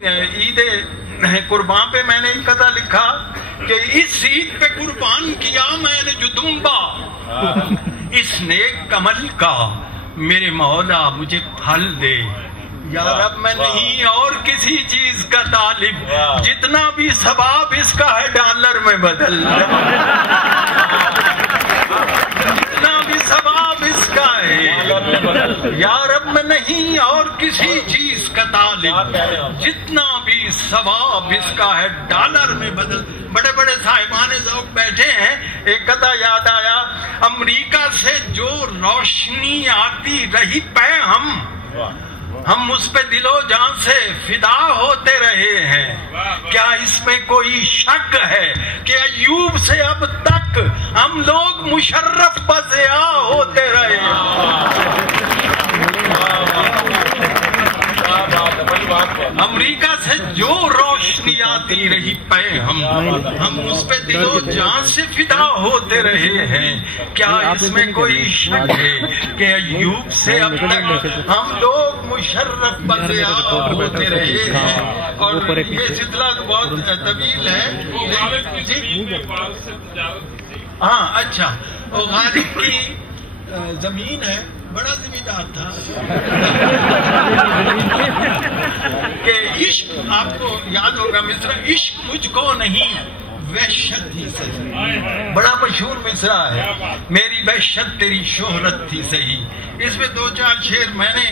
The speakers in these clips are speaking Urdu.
عید قربان پہ میں نے ایک قطعہ لکھا کہ اس عید پہ قربان کیا میں نے جو دمبا، اس نیک عمل کا میرے مولا مجھے پھل دے یا رب، میں نہیں اور کسی چیز کا طالب، جتنا بھی ثواب اس کا ہے ڈالر میں بدل، جتنا بھی ثواب اس کا ہے یا رب، میں نہیں اور کسی چیز کا طالب، جتنا بھی ثواب اس کا ہے ڈالر میں بدل۔ بڑے بڑے صاحبان ذوق بیٹھے ہیں، ایک قطعہ یاد آیا، امریکہ سے جو روشنی آتی رہی پہ ہم اس پہ دل و جان سے فدا ہوتے رہے ہیں، کیا اس میں کوئی شک ہے کہ ایوب سے اب تک ہم لوگ مشرف بضیا ہوتے رہے ہیں۔ امریکہ سے جو روشنی آتی رہی پہ ہم اس پہ دل و جان سے فدا ہوتے رہے ہیں، کیا اس میں کوئی شک ہے کہ ایوب سے اب تک ہم لوگ مشرف بضیا ہوتے رہے ہیں۔ اور یہ سلسلہ بہت طویل ہے۔ ہاں اچھا، وہ غالب کی زمین ہے، بڑا زمیندار تھا کہ عشق، آپ کو یاد ہوگا مصرع، عشق مجھ کو نہیں وحشت ہی صحیح، بڑا مشہور مصرع ہے، میری وحشت تیری شہرت تھی صحیح۔ اس میں دو چار شعر میں نے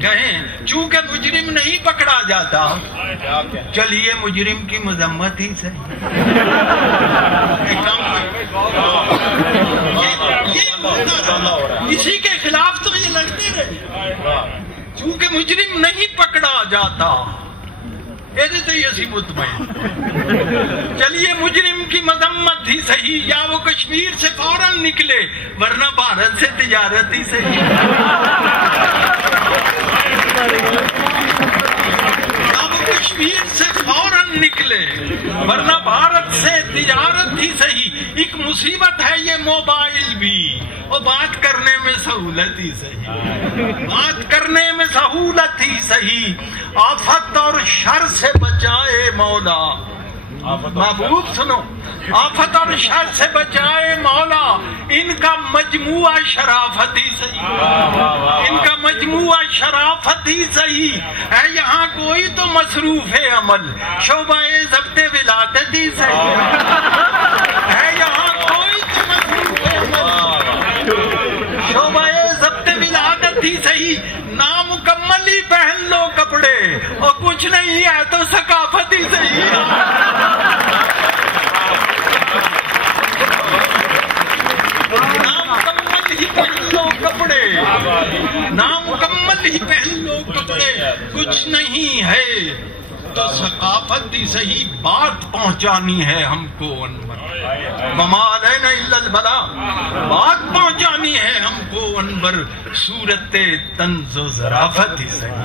کہیں، چونکہ مجرم نہیں پکڑا جاتا چلیے مجرم کی مذمت ہی صحیح۔ اسی کے خلاف تو یہ لڑتے رہے، چونکہ مجرم نہیں پکڑا جاتا مطمئن، چلیے مجرم کی مذمت ہی صحیح، یا وہ کشمیر سے فوراً نکلے ورنہ بھارت سے تجارت ہی صحیح، یا وہ کشمیر سے فوراً نکلے ورنہ بھارت سے تجارت ہی صحیح۔ ایک مصیبت ہے یہ موبائل بھی، اور بات کرنے میں سہولت ہی صحیح، بات کرنے میں سہولت ہی صحیح، آفت اور شر سے بچائے مولا، محبوب سنو، آفت اور شر سے بچائے مولا، ان کا مجموعہ شرافت ہی صحیح، ان کا مجموعہ شرافت ہی صحیح ہے، یہاں کوئی تو مصروف عمل شعبہ ضبط ولادت ہی صحیح ہے، یہاں کوئی تو مصروف عمل شعبہ ضبط ولادت ہی صحیح، نامکمل ہی پہن لو کپڑے اور کچھ نہیں ہے تو ثقافت ہی صحیح، نامکمل ہی پہن لو کپڑے، نامکمل ہی پہن لو کپڑے، کچھ نہیں ہے تو ثقافت ہی صحیح، بات پہنچانی ہے ہم کو انور، وما علینا الا البلاغ، بات پہنچانی ہے ہم کو انور، صورت طنز و ظرافت ہی صحیح۔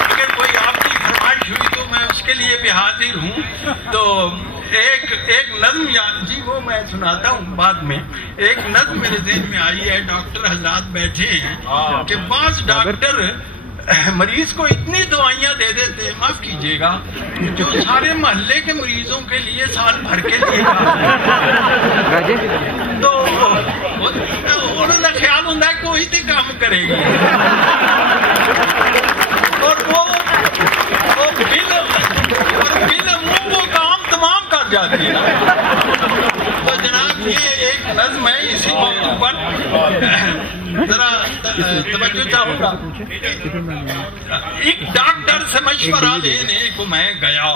اگر کوئی آپ کی فرمائش ہوئی تو میں اس کے لیے بھی حاضر ہوں، تو ایک نظم یاد، جی وہ میں سناتا ہوں بعد میں، ایک نظم میرے ذہن میں آئی ہے، ڈاکٹر حضرات بیٹھے ہیں کہ بعض ڈاکٹر مریض کو اتنی دوائیاں دے دیتے، معاف کیجیے گا، جو سارے محلے کے مریضوں کے لیے سال بھر کے لیے، تو انہوں نے خیال ہوتا ہے کوئی تو کام کرے گی، اور وہ بل منہ وہ کام تمام کر جاتی ہے۔ تو جناب یہ ایک نظم ہے، اسی موضوع پر ذرا توجہ چاہوں گا۔ ایک ڈاکٹر سے مشورہ لینے کو میں گیا،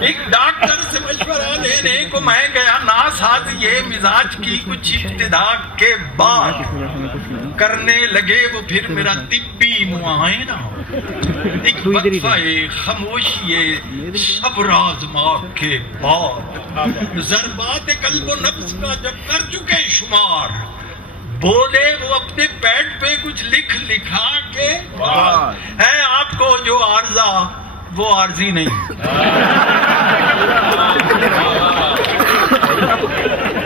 ایک ڈاکٹر سے مشورہ لینے کو میں گیا، ناساز یہ مزاج کی کچھ ابتدا کے بعد کرنے لگے وہ پھر میرا طبی معائنہ، ایک وقفہ خاموشی صبر آزما کے بعد، ضربات قلب و نفس کا جب کر چکے شمار، بولے وہ اپنے پیڈ پہ کچھ لکھا کے ہے آپ کو جو عارضہ وہ عارضی نہیں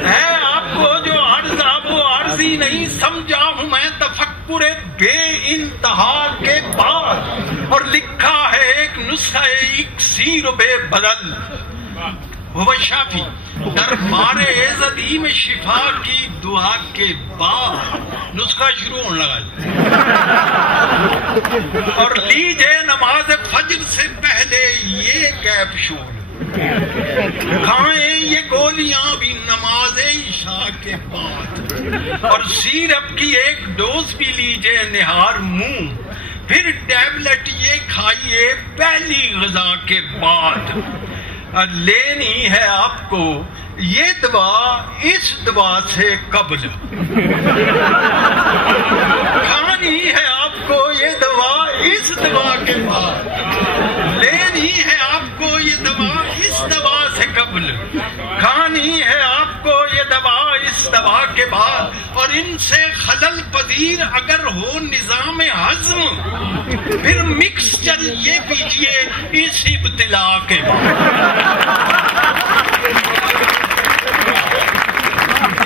ہے، آپ کو جو عارضہ وہ عارضی بھی نہیں سمجھا ہوں میں تفکر بے انتہا کے بعد. اور لکھا ہے ایک نسخہ اکسیر بے بدل وہ شافی دربار عزدیم شفا کی دعا کے بعد نسخہ شروع ہونے لگا. اور لیجئے نماز فجر سے پہلے یہ کیپشول کھائیں یہ گولیاں بھی نماز عشاء کے بعد. اور سیرپ کی ایک ڈوز بھی لیجئے نہار منہ. پھر ٹیبلٹ یہ کھائیے پہلی غذا کے بعد. لینی ہے آپ کو یہ دوا اس دوا سے قبل. کھانی ہے آپ کو یہ دوا اس دوا کے بعد. لینی ہے آپ کو یہ دوا اس دوا سے قبل. کھانی ہے آپ کو یہ دوا اس دوا کے بعد. اور ان سے خلل پذیر اگر ہو نظام ہضم پھر مکسچر یہ پیجیے اس ابتلا کے بعد.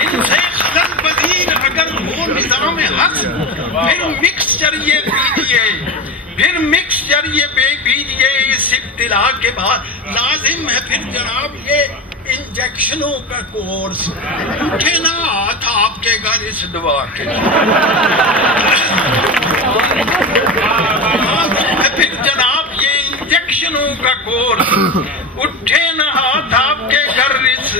ان سے خلل پذیر اگر ہو نظام ہضم پھر مکسچر یہ پیجیے. پھر مکسچر یہ پیجیے اس ابتلا کے بعد. لازم ہے پھر جناب یہ انجیکشنوں کا کورس. اٹھے نہ ہاتھ آپ کے گھر اس دوا کے. پھر جناب یہ انجیکشنوں کا کورس. اٹھے نہ ہاتھ آپ کے گھر اس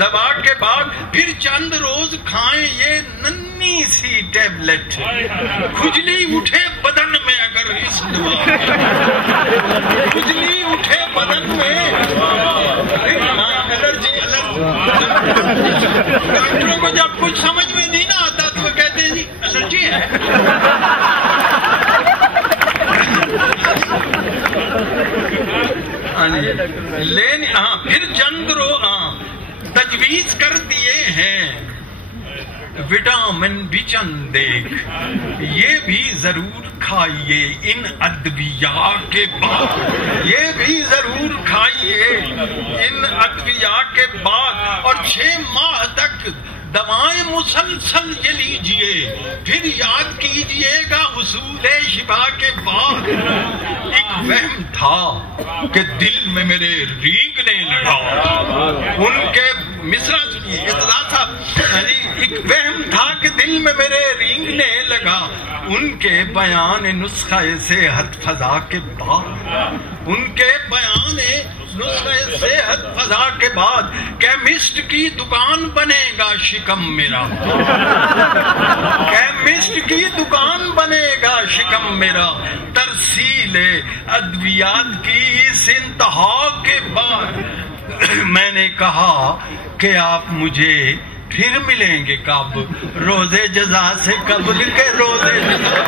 دوا کے بعد. پھر چند روز کھائیں یہ ننھی سی ٹیبلٹ. کھجلی اٹھے بدن میں اگر اس دوا کھجلی اٹھے بدن میں ڈاکٹروں کو جب کچھ سمجھ میں نہیں نہ آتا تو وہ کہتے ہیں جی الرجی ہے. پھر چند تجویز کر دیے ہیں وٹامن بھی چند دیکھ یہ بھی ضرور کھائیے ان ادویات کے بعد. یہ بھی ضرور کھائیے ان ادویات کے بعد. اور 6 ماہ تک دوائیں مسلسل یہ لیجئے. پھر یاد کیجئے گا حصول شفا کے بعد. ایک وہم تھا کہ دل میں میرے رینگنے لگا. ان کے مصرع سنیے اعتزاز صاحب. ایک وہم تھا کہ دل میں میرے رینگنے لگا. ان کے بیان نسخہ صحت فضا کے بعد. ان کے بیان نسخہ صحت فضا کے بعد کیمسٹ کی دکان بنے گا شکم میرا. کیمسٹ کی دکان بنے گا شکم میرا. ترسیل ادویات کی اس انتہا کے بعد میں نے کہا کہ آپ مجھے پھر ملیں گے کب؟ روزے جزا سے قبل کے روزے جزا.